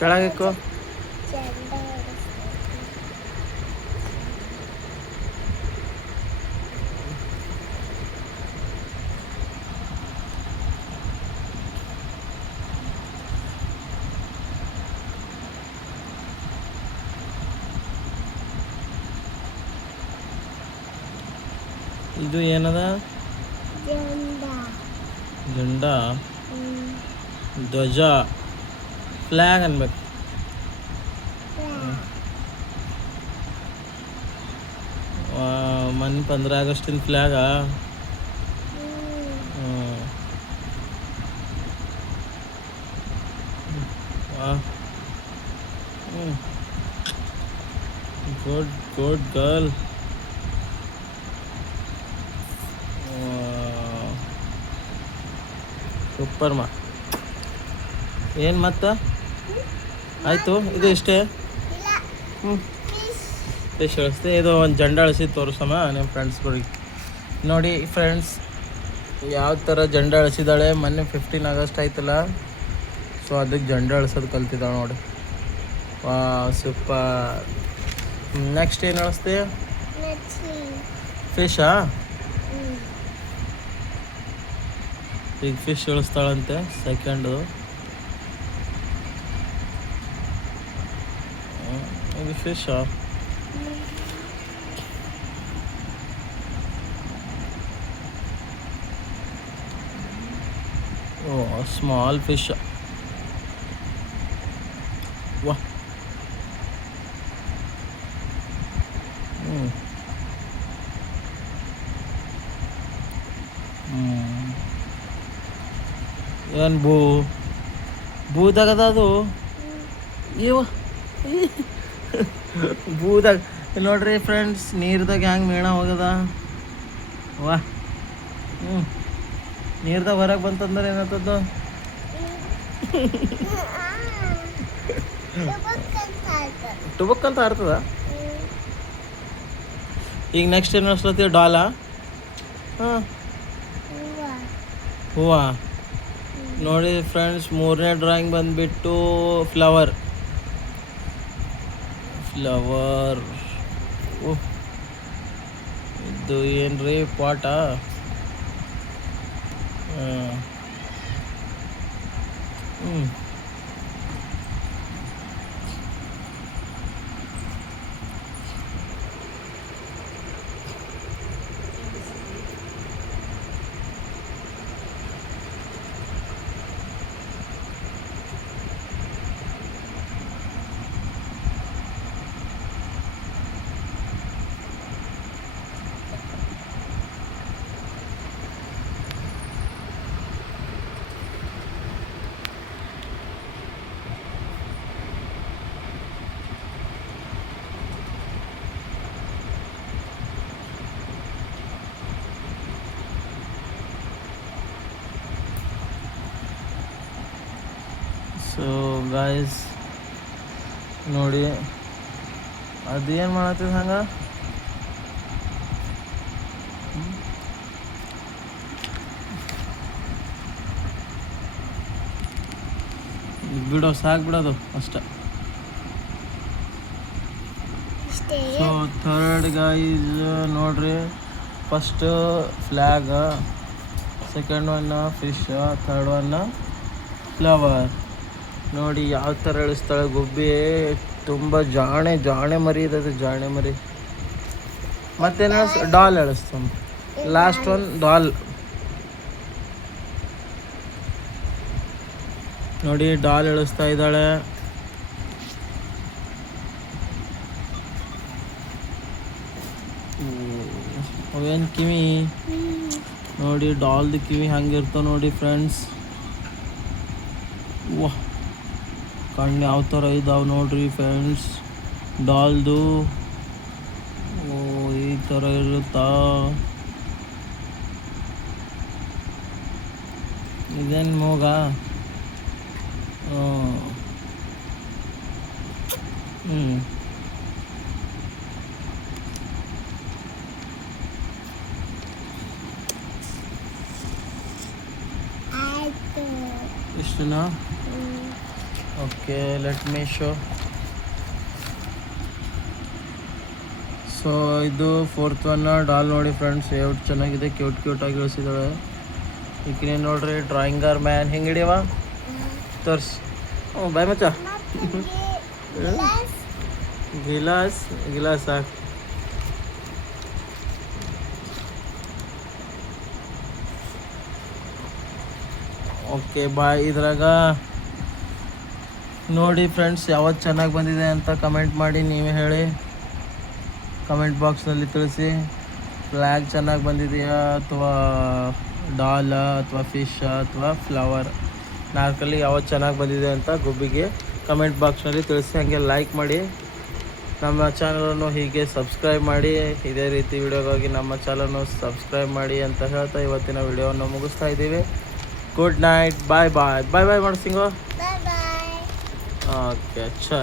ಕೆಳಗಿಕ್ಕು. ಇದು ಏನದ? ಜೆಂಡ, ಧ್ವಜ, ಫ್ಲ್ಯಾಗ್ ಅನ್ಬೇಕು. ಮೊನ್ನೆ 15 ಆಗಸ್ಟಿನ ಫ್ಲ್ಯಾಗಾ? Good good girl. ಸೂಪರ್ ಮಾ. ಏನು ಮತ್ತೆ ಆಯಿತು, ಇದು ಇಷ್ಟೇ. ಫಿಶ್ ಇಳಿಸ್ತೆ. ಇದು ಒಂದು ಜಂಡ ಇಳಿಸಿ ತೋರಿಸಮ್ಮ ನಿಮ್ಮ ಫ್ರೆಂಡ್ಸ್ಗಳಿಗೆ. ನೋಡಿ ಫ್ರೆಂಡ್ಸ್, ಯಾವ ಥರ ಜಂಡ ಇಳಿಸಿದ್ದಾಳೆ. ಮೊನ್ನೆ 15 ಆಗಸ್ಟ್ ಆಯ್ತಲ್ಲ, ಸೊ ಅದಕ್ಕೆ ಜಂಡ ಇಳಿಸೋದು ಕಲ್ತಿದ್ದಾಳೆ ನೋಡಿ. ವಾ ಸೂಪರ್. ನೆಕ್ಸ್ಟ್ ಏನು ಇಳಿಸ್ತೀಯ? ಫಿಶಾ? ಈಗ ಫಿಶ್ ಇಳಿಸ್ತಾಳಂತೆ ಸೆಕೆಂಡು. ಇದು ಫಿಶಾ? ಓ ಸ್ಮಾಲ್ ಫಿಶ್. ವಾ. ಏನು ಬೂದಾಗದ ಅದು. ಇವ ಬೂದಾಗ ನೋಡ್ರಿ ಫ್ರೆಂಡ್ಸ್, ನೀರ್ದಾಗ ಹೆಂಗೆ ಮೇಣ ಹೋಗದ. ವಾ. ನೀರ್ದಾಗ ಹೊರಗೆ ಬಂತಂದ್ರೆ ಏನಾಗ್ತದ? ಟುಬಕ್ಕಂತ ಆಡ್ತದ. ಈಗ ನೆಕ್ಸ್ಟ್ ಏನು ಅನ್ಸ್ಲತ್ತೀವಿ? ಡಾಲಾ? ಹಾಂ, ಹೂವಾ. ನೋಡಿ ಫ್ರೆಂಡ್ಸ್, 3ನೇ ಡ್ರಾಯಿಂಗ್ ಬಂದುಬಿಟ್ಟು ಫ್ಲವರ್. ಓಹ್, ಇದು ಏನು ರೀ, ಪಾಟಾ? ಸೊ ಗಾಯ್ಸ್ ನೋಡಿ, ಅದೇನು ಮಾಡತ್ತದ ಹಂಗೆ. ಬಿಡೋ, ಸಾಕು ಬಿಡೋದು ಅಷ್ಟೆ. ಸೊ ಥರ್ಡ್ ಗೈಸ್ ನೋಡ್ರಿ, first flag, second one fish, third one flower. ನೋಡಿ ಯಾವ ಥರ ಇಳಿಸ್ತಾಳೆ ಗುಬ್ಬಿ. ತುಂಬ ಜಾಣೆ ಮರಿ ಇದೆ, ಜಾಣೆ ಮರಿ. ಮತ್ತೇನು ಡಾಲ್ ಇಳಿಸ್ತಾನೆ. Last one doll. ನೋಡಿ ಡಾಲ್ ಇಳಿಸ್ತಾ ಇದ್ದಾಳೆ. ಅವೇನು ಕಿವಿ ನೋಡಿ, ಡಾಲ್ದು ಕಿವಿ ಹಂಗಿರ್ತಾವ ನೋಡಿ ಫ್ರೆಂಡ್ಸ್. ವಾಹ್, ಕಣ್ಣು ಯಾವ ಥರ ಇದಾವೆ ನೋಡ್ರಿ ಫ್ರೆಂಡ್ಸ್ ಡಾಲ್ದು. ಓ ಈ ಥರ ಇರುತ್ತಾ? ಇದೇನು ಮೂಗ? ಇಷ್ಟನಾ? Okay let me show. So ಇದು ಫೋರ್ತ್ ಒನ್ ಡಾಲ್ ನೋಡಿ ಫ್ರೆಂಡ್ಸ್, ಎಷ್ಟು ಚೆನ್ನಾಗಿದೆ, ಕ್ಯೂಟಾಗಿ ಇಳಿಸಿದ್ದಾಳೆ. ಈಕಿನೇ ನೋಡ್ರಿ ಡ್ರಾಯಿಂಗರ್ ಮ್ಯಾನ್. ಹೆಂಗೆ ಹಿಡಿಯವ ತೋರ್ಸ್. ಹ್ಞೂ ಬಾಯ್ ಮಚ್ಚ. ಗಿಲಾಸ್ ಗಿಲಾಸ್ ಹಾಕಿ. Okay bye. ಇದ್ರಾಗ ನೋಡಿ ಫ್ರೆಂಡ್ಸ್ ಯಾವತ್ತು ಚೆನ್ನಾಗಿ ಬಂದಿದೆ ಅಂತ ಕಮೆಂಟ್ ಮಾಡಿ, ನೀವೇ ಹೇಳಿ ಕಮೆಂಟ್ ಬಾಕ್ಸ್ನಲ್ಲಿ ತಿಳಿಸಿ. ಫ್ಲ್ಯಾಗ್ ಚೆನ್ನಾಗಿ ಬಂದಿದೆಯಾ ಅಥವಾ ಡಾಲ ಅಥವಾ ಫಿಶ್ ಅಥವಾ ಫ್ಲವರ್, ನಾಲ್ಕಲ್ಲಿ ಯಾವತ್ತು ಚೆನ್ನಾಗಿ ಬಂದಿದೆ ಅಂತ ಗುಬ್ಬಿಗೆ ಕಮೆಂಟ್ ಬಾಕ್ಸ್ನಲ್ಲಿ ತಿಳಿಸಿ. ಹಾಗೆ ಲೈಕ್ ಮಾಡಿ, ನಮ್ಮ ಚಾನಲನ್ನು ಹೀಗೆ ಸಬ್ಸ್ಕ್ರೈಬ್ ಮಾಡಿ. ಇದೇ ರೀತಿ ವಿಡಿಯೋಗಾಗಿ ನಮ್ಮ ಚಾನಲನ್ನು ಸಬ್ಸ್ಕ್ರೈಬ್ ಮಾಡಿ ಅಂತ ಹೇಳ್ತಾ ಇವತ್ತಿನ ವಿಡಿಯೋವನ್ನು ಮುಗಿಸ್ತಾ ಇದ್ದೀವಿ. ಗುಡ್ ನೈಟ್, ಬಾಯ್ ಬಾಯ್. ಬಾಯ್ ಬಾಯ್ ಮಾಡಿಸಿಂಗೋ. ಓಕೆ ಅಚ್ಚಾ.